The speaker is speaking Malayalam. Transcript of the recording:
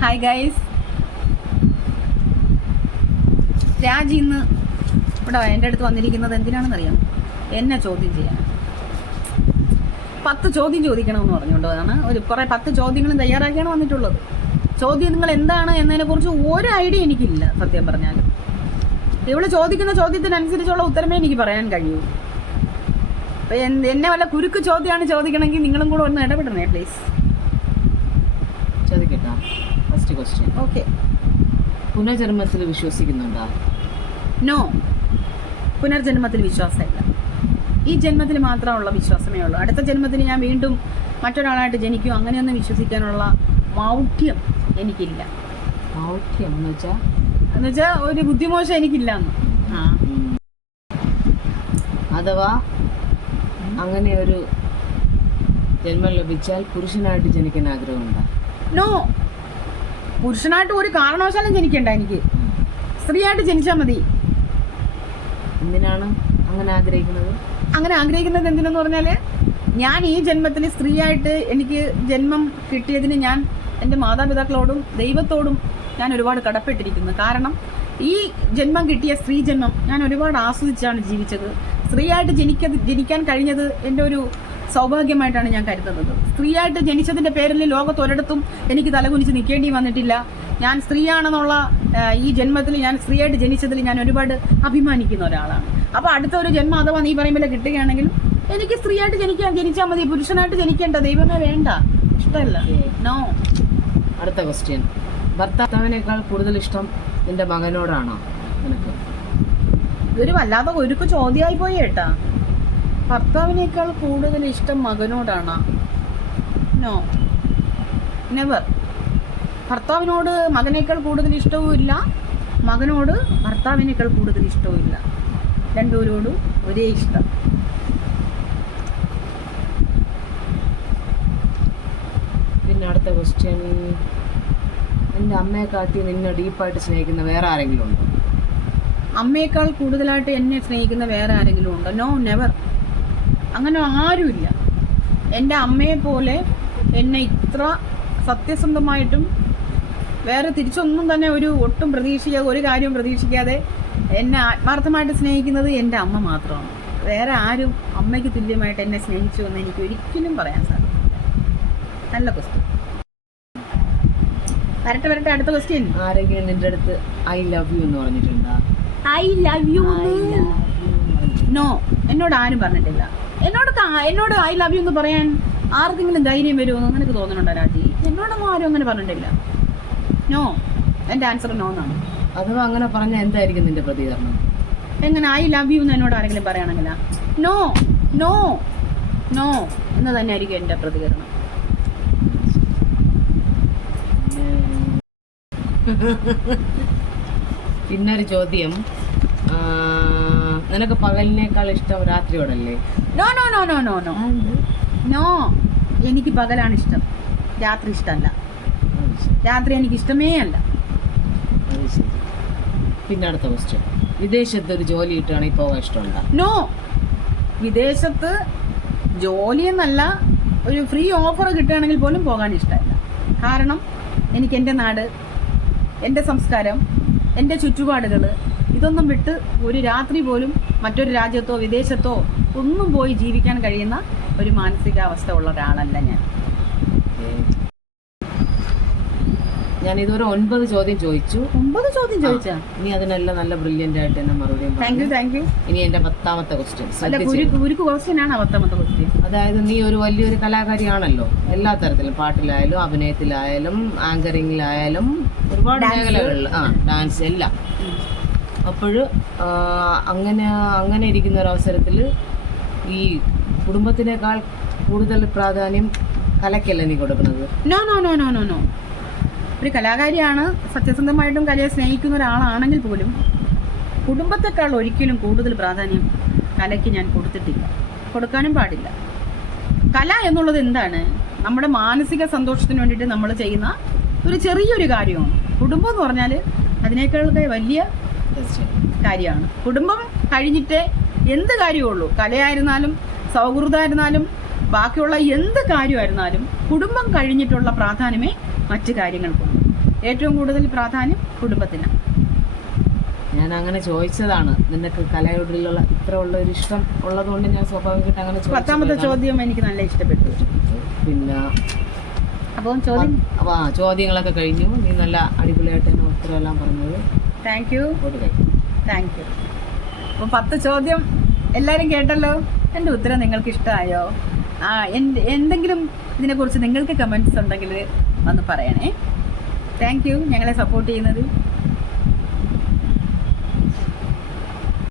ഹായ് ഗൈസ്, രാജി ഇന്ന് ഇവിടെ എൻ്റെ അടുത്ത് വന്നിരിക്കുന്നത് എന്തിനാണെന്നറിയാം? എന്നെ ചോദ്യം ചെയ്യാൻ. 10 ചോദ്യം ചോദിക്കണമെന്ന് പറഞ്ഞുകൊണ്ടാണ് കുറേ 10 ചോദ്യങ്ങളും തയ്യാറാക്കിയാണ് വന്നിട്ടുള്ളത്. ചോദ്യം നിങ്ങൾ എന്താണ് എന്നതിനെക്കുറിച്ച് ഒരു ഐഡിയ എനിക്കില്ല സത്യം പറഞ്ഞാൽ. ഇവള് ചോദിക്കുന്ന ചോദ്യത്തിനനുസരിച്ചുള്ള ഉത്തരമേ എനിക്ക് പറയാൻ കഴിയൂ. അപ്പം എന്നെ വല്ല കുരുക്ക് ചോദ്യമാണ് ചോദിക്കണമെങ്കിൽ നിങ്ങളും കൂടെ ഒന്ന് ഇടപെടണേ പ്ലീസ്. ചോദിക്കട്ടാ? First question. ഓക്കെ. പുനർജന്മത്തിൽ വിശ്വസിക്കുന്നുണ്ടോ? നോ, പുനർജന്മത്തിൽ വിശ്വാസമില്ല. ഈ ജന്മത്തിൽ മാത്രമുള്ള വിശ്വാസമേ ഉള്ളൂ. അടുത്ത ജന്മത്തിൽ ഞാൻ വീണ്ടും മറ്റൊരാളായിട്ട് ജനിക്കും അങ്ങനെയൊന്നും വിശ്വസിക്കാനുള്ള മൗഢ്യം എനിക്കില്ല. മൗഢ്യം എന്ന് വെച്ചാൽ ഒരു ബുദ്ധിമോശം എനിക്കില്ല എന്ന്. അഥവാ അങ്ങനെ ഒരു ജന്മം ലഭിച്ചാൽ പുരുഷനായിട്ട് ജനിക്കാൻ ആഗ്രഹമുണ്ടോ? നോ, പുരുഷനായിട്ട് ഒരു കാരണവശാലും ജനിക്കണ്ട. എനിക്ക് സ്ത്രീയായിട്ട് ജനിച്ചാൽ മതി. എന്തിനാണ് അങ്ങനെ ആഗ്രഹിക്കുന്നത്? അങ്ങനെ ആഗ്രഹിക്കുന്നത് എന്തിനെന്ന് പറഞ്ഞാൽ, ഞാൻ ഈ ജന്മത്തിൽ സ്ത്രീയായിട്ട് എനിക്ക് ജന്മം കിട്ടിയതിന് ഞാൻ എൻ്റെ മാതാപിതാക്കളോടും ദൈവത്തോടും ഞാൻ ഒരുപാട് കടപ്പെട്ടിരിക്കുന്നു. കാരണം ഈ ജന്മം കിട്ടിയ സ്ത്രീ ജന്മം ഞാൻ ഒരുപാട് ആസ്വദിച്ചാണ് ജീവിച്ചത്. സ്ത്രീയായിട്ട് ജനിക്കാൻ കഴിഞ്ഞത് എൻ്റെ ഒരു സൗഭാഗ്യമായിട്ടാണ് ഞാൻ കരുതുന്നത്. സ്ത്രീയായിട്ട് ജനിച്ചതിൻ്റെ പേരിൽ ലോകത്തൊരിടത്തും എനിക്ക് തലകുനിച്ച് നിൽക്കേണ്ടി വന്നിട്ടില്ല. ഞാൻ സ്ത്രീയാണെന്നുള്ള ഈ ജന്മത്തിൽ ഞാൻ സ്ത്രീയായിട്ട് ജനിച്ചതിൽ ഞാൻ ഒരുപാട് അഭിമാനിക്കുന്ന ഒരാളാണ്. അപ്പോൾ അടുത്ത ഒരു ജന്മം അഥവാ നീ പറയുമ്പോൾ കിട്ടുകയാണെങ്കിലും എനിക്ക് സ്ത്രീയായിട്ട് ജനിച്ചാൽ മതി. പുരുഷനായിട്ട് ജനിക്കേണ്ട, ദൈവമേ വേണ്ട, ഇഷ്ടമല്ല. നോ. അടുത്ത ക്വസ്റ്റ്യൻ. ഭർത്താവിനേക്കാൾ കൂടുതൽ ഇഷ്ടം നിന്റെ മകനോടാണോ നിനക്ക്? ഇതൊരു വല്ലാതെ ഒരുക്ക് ചോദ്യമായി പോയി കേട്ടാ. ഭർത്താവിനേക്കാൾ കൂടുതൽ ഇഷ്ടം മകനോടാണോ? No, never. ഭർത്താവിനോട് മകനേക്കാൾ കൂടുതൽ ഇഷ്ടവും ഇല്ല, മകനോട് ഭർത്താവിനേക്കാൾ കൂടുതൽ ഇഷ്ടവും ഇല്ല. രണ്ടുപേരോടും ഒരേ ഇഷ്ടം. പിന്നെ അടുത്ത ക്വസ്റ്റ്യൻ. നിന്റെ അമ്മയെ കാട്ടി നിന്നെ ഡീപ്പായിട്ട് സ്നേഹിക്കുന്ന വേറെ ആരെങ്കിലും ഉണ്ടോ? അമ്മയേക്കാൾ കൂടുതലായിട്ട് എന്നെ സ്നേഹിക്കുന്ന വേറെ ആരെങ്കിലും ഉണ്ടോ? No, never. അങ്ങനെ ആരുമില്ല. എൻ്റെ അമ്മയെ പോലെ എന്നെ ഇത്ര സത്യസന്ധമായിട്ടും വേറെ തിരിച്ചൊന്നും തന്നെ ഒട്ടും പ്രതീക്ഷിക്കാതെ, ഒരു കാര്യവും പ്രതീക്ഷിക്കാതെ എന്നെ ആത്മാർത്ഥമായിട്ട് സ്നേഹിക്കുന്നത് എൻ്റെ അമ്മ മാത്രമാണ്. വേറെ ആരും അമ്മയ്ക്ക് തുല്യമായിട്ട് എന്നെ സ്നേഹിച്ചു എന്ന് എനിക്ക് ഒരിക്കലും പറയാൻ സാധിക്കില്ല. നല്ല ക്വസ്റ്റ്യൻ. വരട്ടെ അടുത്ത ക്വസ്റ്റ്യൻ. ആരെങ്കിലും നിന്റെ അടുത്ത് ഐ ലവ് യു എന്ന് പറഞ്ഞിട്ടുണ്ടോ? I love you? നോ, എന്നോട് ആരും പറഞ്ഞിട്ടില്ല. എന്നോട് ഐ ലവ് യു എന്ന് പറയാൻ ആർക്കെങ്കിലും ധൈര്യം വരുമെന്ന് നിനക്ക് തോന്നുന്നുണ്ടോ രാജി? എന്നോടൊന്നും ആരും അങ്ങനെ പറഞ്ഞിട്ടില്ല. നോ, എൻ്റെ ആൻസർ നോ എന്നാണ്. അഥവാ അങ്ങനെ പറഞ്ഞാൽ എന്തായിരിക്കും നിന്റെ പ്രതികരണം? എങ്ങനെ ഐ ലവ് യു എന്ന് എന്നോട് ആരെങ്കിലും പറയുകയാണെങ്കിലാ നോ നോ നോ എന്ന് തന്നെ ആയിരിക്കും എൻ്റെ പ്രതികരണം. പിന്നൊരു ചോദ്യം. നിനക്ക് പകലിനേക്കാൾ ഇഷ്ടം രാത്രിയോടല്ലേ? No no no no no no no, എനിക്ക് പകലാണ് ഇഷ്ടം, രാത്രി ഇഷ്ടമല്ല. രാത്രി എനിക്ക് ഇഷ്ടമേ അല്ല. പിന്നെ അടുത്ത ക്വസ്റ്റ്യൻ. വിദേശത്ത് ഒരു ജോലി കിട്ടുകയാണെങ്കിൽ പോകാൻ ഇഷ്ടമുണ്ടോ? നോ, വിദേശത്ത് ജോലി എന്നല്ല, ഒരു ഫ്രീ ഓഫർ കിട്ടുകയാണെങ്കിൽ പോലും പോകാൻ ഇഷ്ടമല്ല. കാരണം എനിക്ക് എൻ്റെ നാട്, എൻ്റെ സംസ്കാരം, എൻ്റെ ചുറ്റുപാടുകൾ ഇതൊന്നും വിട്ട് ഒരു രാത്രി പോലും മറ്റൊരു രാജ്യത്തോ വിദേശത്തോ ഒന്നും പോയി ജീവിക്കാൻ കഴിയുന്ന ഒരു മാനസികാവസ്ഥ ഉള്ള ഒരാളല്ല ഞാൻ. ഞാൻ ഇതുവരെ 9 ചോദ്യം ചോദിച്ചു. 9 ചോദ്യം ചോദിച്ചാ? ഇനി അതിനെല്ലാം നല്ല ബ്രില്യൻ്റ് ആയിട്ട് തന്നെ മറുപടി. Thank you. ഇനി എൻ്റെ 10ാമത്തെ ക്വസ്റ്റ്യൻ. ഒരു ക്വസ്റ്റ്യൻ ആണ് 10ാമത്തെ ക്വസ്റ്റ്യൻ. അതായത് നീ ഒരു വലിയൊരു കലാകാരിയാണല്ലോ, എല്ലാ തരത്തിലും, പാട്ടിലായാലും അഭിനയത്തിലായാലും ആങ്കറിങ്ങിലായാലും ഒരുപാട് മേഖലകളിൽ, ഡാൻസ് എല്ലാം. അപ്പോൾ അങ്ങനെ ഇരിക്കുന്ന ഒരു അവസരത്തിൽ ഈ കുടുംബത്തിനേക്കാൾ കൂടുതൽ പ്രാധാന്യം കലയ്ക്കല്ലേ നീ കൊടുക്കുന്നത്? No no no no no no. ഒരു കലാകാരിയാണ്, സത്യസന്ധമായിട്ടും കലയെ സ്നേഹിക്കുന്ന ഒരാളാണെങ്കിൽ പോലും കുടുംബത്തെക്കാൾ ഒരിക്കലും കൂടുതൽ പ്രാധാന്യം കലയ്ക്ക് ഞാൻ കൊടുത്തിട്ടില്ല, കൊടുക്കാനും പാടില്ല. കല എന്നുള്ളത് എന്താണ്? നമ്മുടെ മാനസിക സന്തോഷത്തിന് വേണ്ടിയിട്ട് നമ്മൾ ചെയ്യുന്ന ഒരു ചെറിയൊരു കാര്യമാണ്. കുടുംബം എന്ന് പറഞ്ഞാൽ അതിനേക്കാളൊക്കെ വലിയ കാര്യമാണ്. കുടുംബം കഴിഞ്ഞിട്ടേ എന്ത് കാര്യമുള്ളൂ. കലയായിരുന്നാലും സൗഹൃദമായിരുന്നാലും ബാക്കിയുള്ള എന്ത് കാര്യമായിരുന്നാലും കുടുംബം കഴിഞ്ഞിട്ടുള്ള പ്രാധാന്യമേ മറ്റു കാര്യങ്ങൾക്കുള്ളൂ. ഏറ്റവും കൂടുതൽ പ്രാധാന്യം കുടുംബത്തിന്. ഞാൻ അങ്ങനെ ചോദിച്ചതാണ്, നിനക്ക് കലയോടുള്ള ഇത്ര ഉള്ള ഒരു ഇഷ്ടം ഉള്ളതുകൊണ്ട് ഞാൻ സ്വാഭാവികമായിട്ട് അങ്ങനെ പത്താമത്തെ ചോദ്യം എനിക്ക് നല്ല ഇഷ്ടപ്പെട്ടു. പിന്നെ അപ്പം ചോദ്യങ്ങളൊക്കെ കഴിഞ്ഞു. നീ നല്ല അടിപൊളിയായിട്ട് തന്നെ ഉത്തരവെല്ലാം പറഞ്ഞത്. Thank you. അപ്പോൾ 10 ചോദ്യം എല്ലാവരും കേട്ടല്ലോ. എൻ്റെ ഉത്തരം നിങ്ങൾക്ക് ഇഷ്ടമായോ? എന്തെങ്കിലും ഇതിനെക്കുറിച്ച് നിങ്ങൾക്ക് കമൻറ്റ്സ് ഉണ്ടെങ്കിൽ ഒന്ന് പറയണേ. താങ്ക് യു ഞങ്ങളെ സപ്പോർട്ട് ചെയ്യുന്നത്.